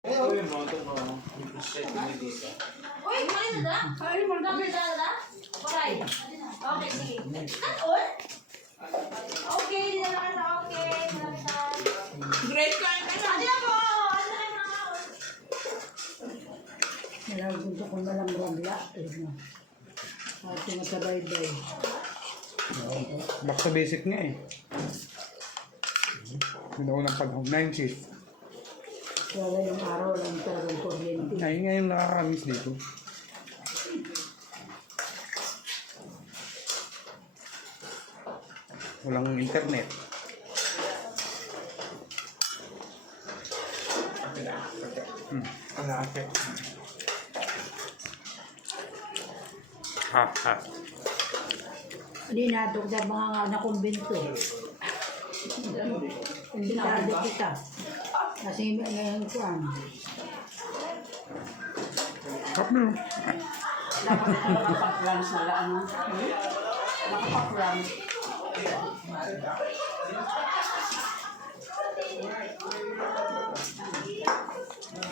Uy, kumain na da? Kumain mo na da? Kumain. Okay, sige. All? Okay, hindi na lang na okay. Great kain ka na. Adi na po! Adi na na. Nalagunto ko na lang ragla. At tumasabay-bay. Back sa basic nga eh. Hindi ako ng pag-home 9 shift. Kaya yung araw lang talagang kuryente. Ngayon ngayon nakakamiss dito. Walang internet. Ang ate. Ha. Hindi natok na mga nakumbento. Hindi na kita. Kasi ngayon ko ang Kapno. dapat ito nakapag-plans na lang. Nakapag-plans.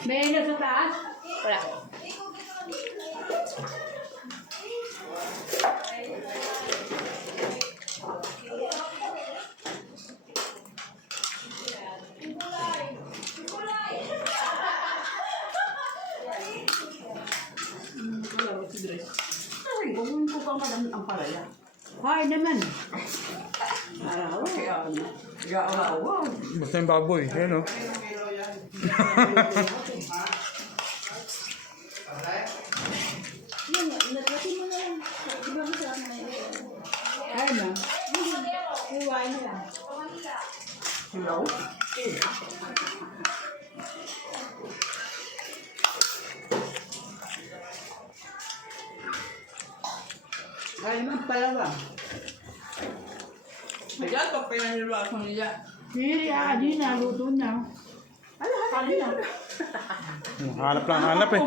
May na sa taas? Wala. Ay, gawin ko pa madam ang palaya. Hay naman. Araw, araw. Basta yung baboy. Ayan o. Ay na. Iwain na lang. Hello? Ay naman pala ba? Kaya ito pinanilwa ko nila. Hindi, adi na, luto na. Adi na. Hanap lang, hanap eh.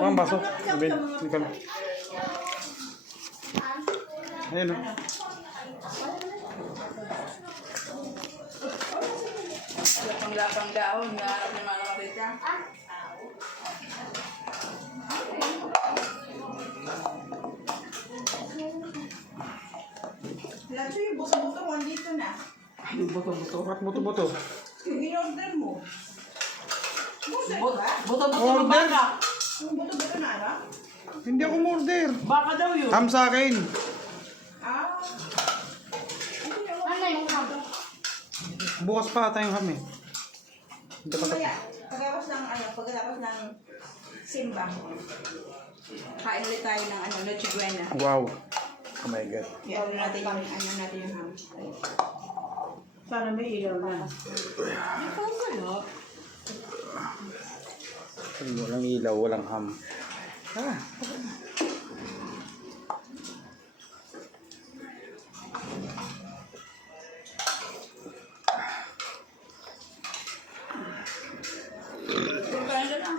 Ang baso. Sabihin, hindi ka na. Ayan o. Lapang dahon na harap ni Mano Kapita. Lahat yung buto-buto mo dito na. Ay, buto-buto. Ba't buto-buto? In-order mo. Buto ba? Buto-buto Order. ng baka. Yung buto-buto na ano? Hindi ako order. Baka daw yun. Ham sa akin. Ah. Ano yung habo? Bukas pa ata yung ham eh. Hindi pa Kaya, pagkatapos ng simba, kain ulit tayo ng Noche Buena. Wow. Oh my God. Gawin natin yung ham. Sana may ilaw na. Walang ilaw, walang ham. Ah. Kaya na lang.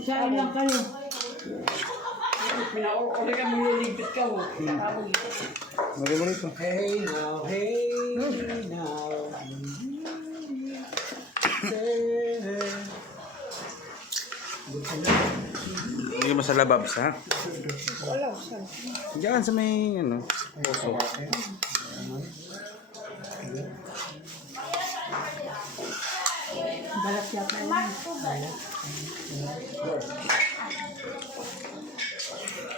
Saan lang kayo? Pinaka-uli ka magliligpit ka mo. Mali mo rito. Hey now, Hindi mo sa lababs ha? Diyan sa may ano, puso. Balat yata yun.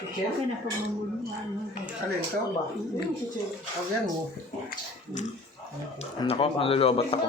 Okay na pag mamuluan. ano ito ba? Ayan mo. Nako, nalulubat ako.